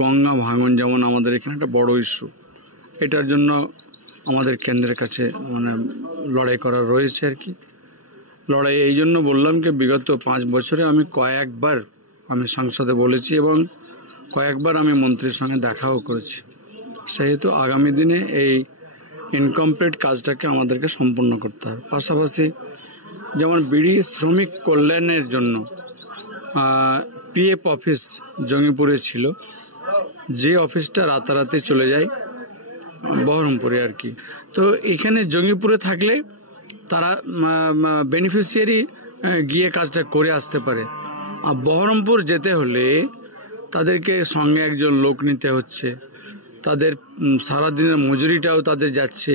গঙ্গা ভাঙন যেমন আমাদের এখানে একটা বড় ইস্যু, এটার জন্য আমাদের কেন্দ্রের কাছে লড়াই করার রয়েছে আর কি। লড়াই এই জন্য বললাম কি বিগত 5 বছরে আমি কয়েকবার সংসদে বলেছি এবং কয়েকবার আমি মন্ত্রীর সঙ্গে দেখাও করেছি। সেহেতু আগামী দিনে এই ইনকমপ্লিট কাজটাকে আমাদেরকে সম্পূর্ণ করতে হবে। পাশাপাশি যেমন বিড়ি শ্রমিক কল্যাণের জন্য পিএফ অফিস জঙ্গিপুরে ছিল, যে অফিসটা রাতারাতি চলে যায় বহরমপুরে আর কি। তো এখানে জঙ্গিপুরে থাকলে তারা বেনিফিশিয়ারি গিয়ে কাজটা করে আসতে পারে, আর বহরমপুর যেতে হলে তাদেরকে সঙ্গে একজন লোক নিতে হচ্ছে, তাদের সারাদিনের মজুরিটাও তাদের যাচ্ছে।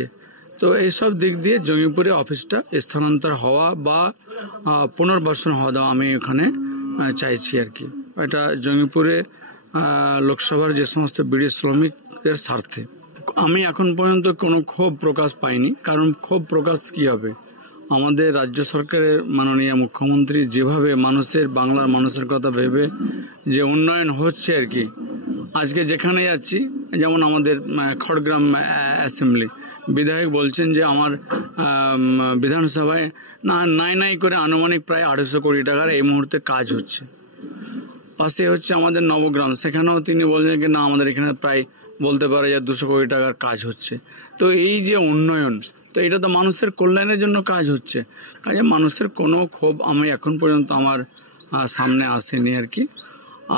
তো এইসব দিক দিয়ে জঙ্গিপুরে অফিসটা স্থানান্তর হওয়া বা পুনর্বাসন হওয়া দেওয়া আমি ওখানে চাইছি আর কি। এটা জঙ্গিপুরে লোকসভার যে সমস্ত বিড়ি শ্রমিকের স্বার্থে। আমি এখন পর্যন্ত কোনো ক্ষোভ প্রকাশ পাইনি, কারণ ক্ষোভ প্রকাশ কি হবে, আমাদের রাজ্য সরকারের মাননীয় মুখ্যমন্ত্রী যেভাবে বাংলার মানুষের কথা ভেবে যে উন্নয়ন হচ্ছে আর কি। আজকে যেখানে যাচ্ছি, যেমন আমাদের খড়গ্রাম অ্যাসেম্বলি বিধায়ক বলছেন যে আমার বিধানসভায় নাই করে আনুমানিক প্রায় 250 কোটি টাকার এই মুহূর্তে কাজ হচ্ছে। পাশে হচ্ছে আমাদের নবগ্রাম, সেখানেও তিনি বলছেন যে না আমাদের এখানে প্রায় বলতে পারে যে 200 কোটি টাকার কাজ হচ্ছে। তো এই যে উন্নয়ন, তো এটা তো মানুষের কল্যাণের জন্য কাজ হচ্ছে। কাজে মানুষের কোনো ক্ষোভ আমি এখন পর্যন্ত আমার সামনে আসেনি আর কি।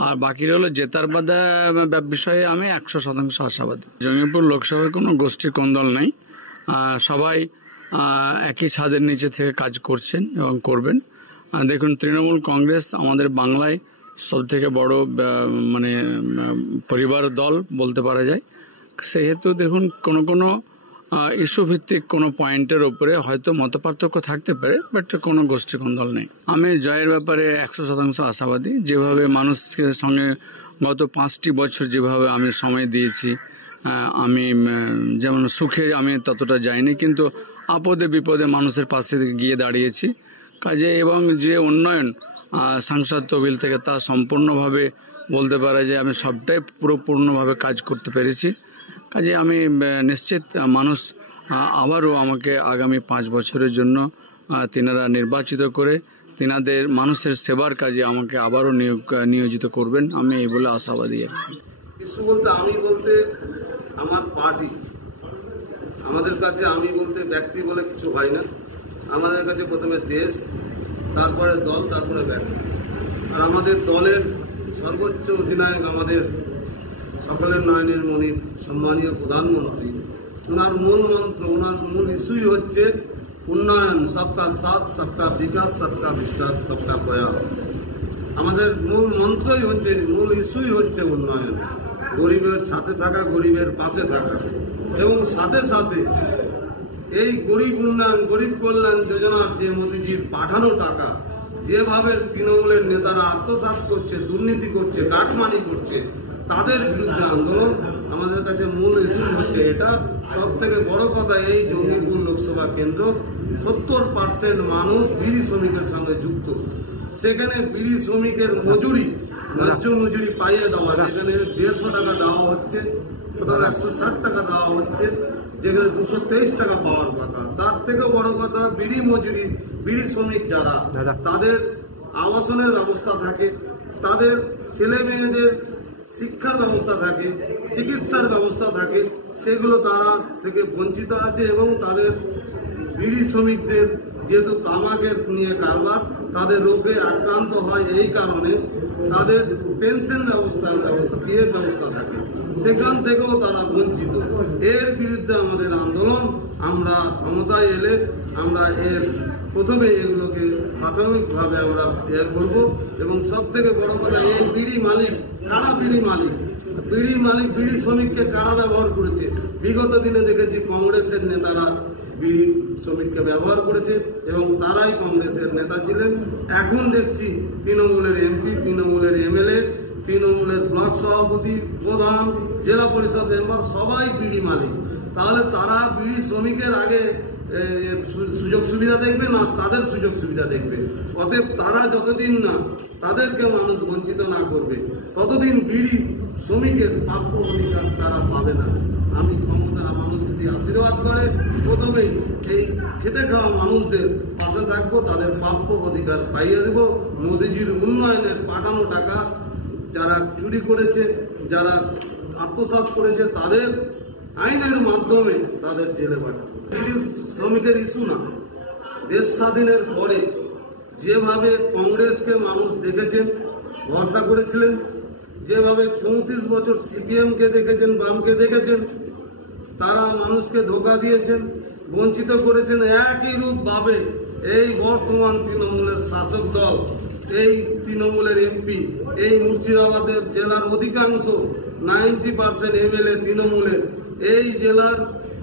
আর বাকি হলো জেতার বিষয়ে আমি 100% আশাবাদী। জঙ্গিপুর লোকসভায় কোনো গোষ্ঠী কোন্দল নেই, সবাই একই ছাদের নিচে থেকে কাজ করছেন এবং করবেন। দেখুন, তৃণমূল কংগ্রেস আমাদের বাংলায় সবথেকে বড় পরিবার দল বলতে পারা যায়। সেহেতু দেখুন কোনো ইস্যু ভিত্তিক কোনো পয়েন্টের উপরে হয়তো মতপার্থক্য থাকতে পারে, বাট কোনো গোষ্ঠী কোন্দল নেই। আমি জয়ের ব্যাপারে 100% আশাবাদী। যেভাবে মানুষের সঙ্গে গত 5টি বছর যেভাবে আমি সময় দিয়েছি, আমি যেমন সুখে আমি ততটা যাইনি, কিন্তু আপদে বিপদে মানুষের পাশে গিয়ে দাঁড়িয়েছি কাজে। এবং যে উন্নয়ন সাংসদ তহবিল থেকে, তা সম্পূর্ণভাবে বলতে পারা যায় আমি সবটাই পূর্ণভাবে কাজ করতে পেরেছি। কাজে আমি নিশ্চিত মানুষ আবারও আমাকে আগামী 5 বছরের জন্য তিনারা নির্বাচিত করে তিনাদের মানুষের সেবার কাজে আমাকে আবারও নিয়োজিত করবেন, আমি এই বলে আশাবাদী। কিছু বলতে আমি বলতে আমার পার্টি, আমাদের কাছে আমি বলতে ব্যক্তি বলে কিছু হয় না। আমাদের কাছে প্রথমে দেশ, তারপরে দল, তারপরে ব্যক্তি। আর আমাদের দলের সর্বোচ্চ অধিনায়ক আমাদের সকলের নয়নের মনির সম্মানীয় প্রধানমন্ত্রী, ওনার মূল মন্ত্র, ওনার মূল ইস্যুই হচ্ছে উন্নয়ন, সবকা সাথ, সবকা বিকাশ, সবকা বিশ্বাস, সবকা প্রয়াস। আমাদের মূল মন্ত্রই হচ্ছে, মূল ইস্যুই হচ্ছে উন্নয়ন, গরিবের সাথে থাকা, গরিবের পাশে থাকা, এবং সাথে সাথে এই গরিব উন্নয়ন, গরিব কল্যাণ যোজনার যে মোদিজির পাঠানো টাকা যেভাবে তৃণমূলের নেতারা আত্মসাৎ করছে, দুর্নীতি করছে, কাটমানি করছে, তাদের বিরুদ্ধে আন্দোলন। আমাদের কাছে মূল ইস্যু হচ্ছে এটা। সব থেকে বড় কথা, এই জঙ্গিপুর লোকসভা কেন্দ্র 70% মানুষ বিড়ি শ্রমিকের সঙ্গে যুক্ত। সেখানে বিড়ি শ্রমিকের মজুরি, ন্যায্য মজুরি পাইয়ে দেওয়া, যেখানে 150 টাকা দেওয়া হচ্ছে, কোথাও 160 টাকা দেওয়া হচ্ছে, যেখানে 223 টাকা পাওয়ার কথা। তার থেকে বড় কথা, বিড়ি মজুরি, বিড়ি শ্রমিক যারা, তাদের আবাসনের ব্যবস্থা থাকে, তাদের ছেলে মেয়েদের শিক্ষার ব্যবস্থা থাকে, চিকিৎসার ব্যবস্থা থাকে, সেগুলো তারা থেকে বঞ্চিত আছে। এবং তাদের বিড়ি শ্রমিকদের যেহেতু তামাকের নিয়ে কারবার, তাদের রোগে আক্রান্ত হয়, এই কারণে তাদের পেনশন ব্যবস্থা পিএফ ব্যবস্থা থাকে, সেখান থেকেও তারা বঞ্চিত। এর বিরুদ্ধে আমাদের আন্দোলন। আমরা ক্ষমতায় এলে আমরা প্রথমে এগুলোকে প্রাথমিকভাবে আমরা করব। এবং সব থেকে বড় কথা, এই বিড়ি মালিক কারা, বিড়ি শ্রমিককে কারা ব্যবহার করেছে। বিগত দিনে দেখেছি কংগ্রেসের নেতারা বিড়ি শ্রমিককে ব্যবহার করেছে এবং তারাই কংগ্রেসের নেতা ছিলেন। এখন দেখছি তৃণমূলের এমপি, তৃণমূলের এমএলএ, তৃণমূলের ব্লক সভাপতি, প্রধান, জেলা পরিষদ মেম্বার সবাই বিড়ি মালিক। তাহলে তারা বিড়ি শ্রমিকের আগে সুযোগ সুবিধা দেখবে না তাদের সুযোগ সুবিধা দেখবে। অতএব তারা যতদিন না তাদেরকে মানুষ বঞ্চিত না করবে ততদিন বিড়ি শ্রমিকের প্রাপ্য অধিকার তারা পাবে না। আমি ক্ষমতার মানুষ যদি আশীর্বাদ করে প্রথমেই এই খেটে খাওয়া মানুষদের পাশে থাকবো, তাদের প্রাপ্য অধিকার পাইয়ে দেব। মোদিজির উন্নয়নের পাঠানো টাকা যারা চুরি করেছে, যারা আত্মসাৎ করেছে, তাদের আইনের মাধ্যমে তাদের জেলে পাঠাবো। শ্রমিকের ইস্যু না, দেশ স্বাধীনের পরে যেভাবে কংগ্রেসকে মানুষ দেখেছেন, ভরসা করেছিলেন, যেভাবে 34 বছর সিপিএমকে দেখেছেন, বামকে দেখেছেন, তারা মানুষকে ধোঁকা দিয়েছেন, বঞ্চিত করেছেন, একই রূপ ভাবে এই বর্তমান তৃণমূলের শাসক দল, এই তৃণমূলের এমপি, এই মুর্শিদাবাদের জেলার অধিকাংশ 90% এমএলএ তৃণমূলের, এই জেলার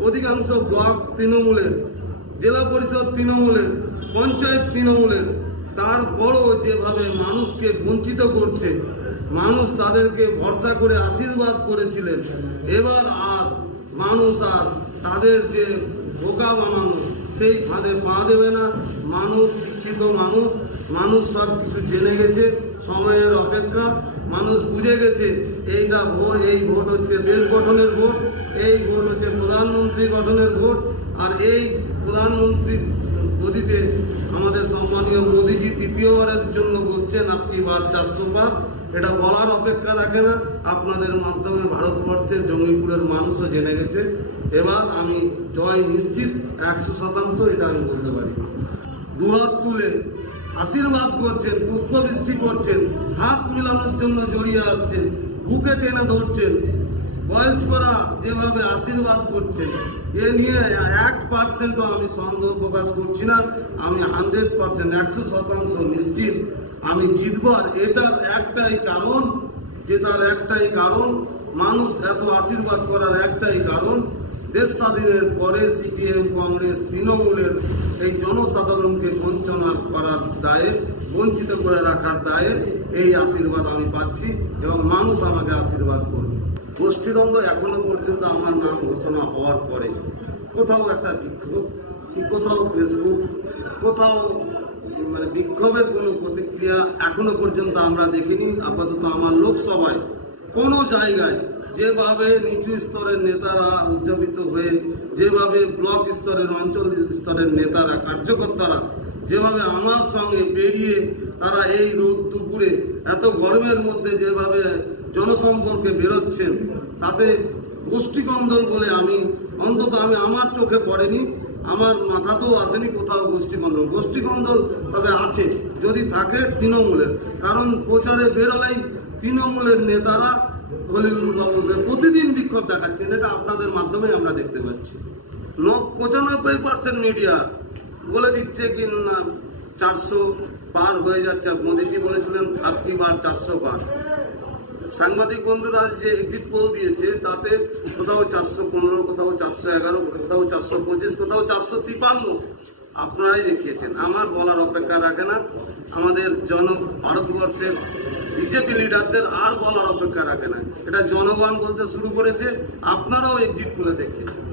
অধিকাংশ ব্লক তৃণমূলের, জেলা পরিষদ তৃণমূলের, পঞ্চায়েত তৃণমূলের, তারপরও যেভাবে মানুষকে বঞ্চিত করছে, মানুষ তাদেরকে ভরসা করে আশীর্বাদ করেছিলেন, এবার আর মানুষ আর তাদের যে বোকা বানানো সেই ফাঁদে পা দেবে না। মানুষ শিক্ষিত মানুষ, মানুষ সব কিছু জেনে গেছে, সময়ের অপেক্ষা, মানুষ বুঝে গেছে এইটা ভোট, এই ভোট হচ্ছে দেশ গঠনের ভোট, এই ভোট হচ্ছে প্রধানমন্ত্রী গঠনের ভোট। আর এই প্রধানমন্ত্রী গদিতে আমাদের সম্মানীয় মোদিজি তৃতীয়বারের জন্য বসছেন, আপনি বার 400 বার, এটা বলার অপেক্ষা রাখে না। আপনাদের মাধ্যমে ভারতবর্ষের জঙ্গিপুরের মানুষও জেনে গেছে। এবার আমি জয় নিশ্চিত 100%, এটা আমি বলতে পারি। দুহাত তুলে আশীর্বাদ করছেন, পুষ্পবৃষ্টি করছেন, হাত মিলানোর জন্য জড়িয়ে আসছেন, বুকে টেনে ধরছেন, বয়স্করা যেভাবে আশীর্বাদ করছেন, এ নিয়ে 1%ও আমি সন্দেহ প্রকাশ করছি না। আমি 100%, 100% নিশ্চিত আমি জিতব। আর এটার একটাই কারণ, জেতার একটাই কারণ, মানুষ এত আশীর্বাদ করার একটাই কারণ, দেশ স্বাধীনের পরে সিপিএম, কংগ্রেস, তৃণমূলের এই জনসাধারণকে বঞ্চনা করার দায়ে, বঞ্চিত করে রাখার দায়ে এই আশীর্বাদ আমি পাচ্ছি এবং মানুষ আমাকে আশীর্বাদ করবে। গোষ্ঠীদ্বন্দ্ব এখনো পর্যন্ত আমার নাম ঘোষণা হওয়ার পরে কোথাও একটা বিক্ষোভ, কোথাও ফেসবুক, কোথাও বিক্ষোভের কোনো প্রতিক্রিয়া এখনো পর্যন্ত আমরা দেখিনি। আপাতত আমার লোকসভায় কোনো জায়গায় যেভাবে নিচু স্তরের নেতারা উজ্জীবিত হয়ে, যেভাবে ব্লক স্তরের, অঞ্চল স্তরের নেতারা, কার্যকর্তারা যেভাবে আমার সঙ্গে পেরিয়ে তারা এই রোদ দুপুরে এত গরমের মধ্যে যেভাবে জনসম্পর্কে বেরোচ্ছেন, তাতে গোষ্ঠীকন্দল বলে আমি অন্তত আমার চোখে পড়েনি, আমার মাথাতেও আসেনি কোথাও গোষ্ঠীকন্দল। গোষ্ঠীকন্দল তবে আছে, যদি থাকে তৃণমূলের, কারণ প্রচারে বেরোলেই তৃণমূলের নেতারা খলিলুর বাবুকে প্রতিদিন বিক্ষোভ দেখাচ্ছেন, এটা আপনাদের মাধ্যমে আমরা দেখতে পাচ্ছি। 95% মিডিয়া বলে দিচ্ছে কি না 400 পার হয়ে যাচ্ছে। মোদীজি বলেছিলেন 30 বার 400 পার। সাংবাদিক বন্ধুরা যে এক্সিট পোল দিয়েছে তাতে কোথাও 415, কোথাও 411, কোথাও 425, কোথাও 453 আপনারাই দেখিয়েছেন। আমার বলার অপেক্ষা রাখে না, আমাদের ভারতবর্ষের বিজেপি লিডারদের আর বলার অপেক্ষা রাখে না। এটা জনগণ বলতে শুরু করেছে, আপনারাও এক্সিট পোলে দেখিয়েছেন।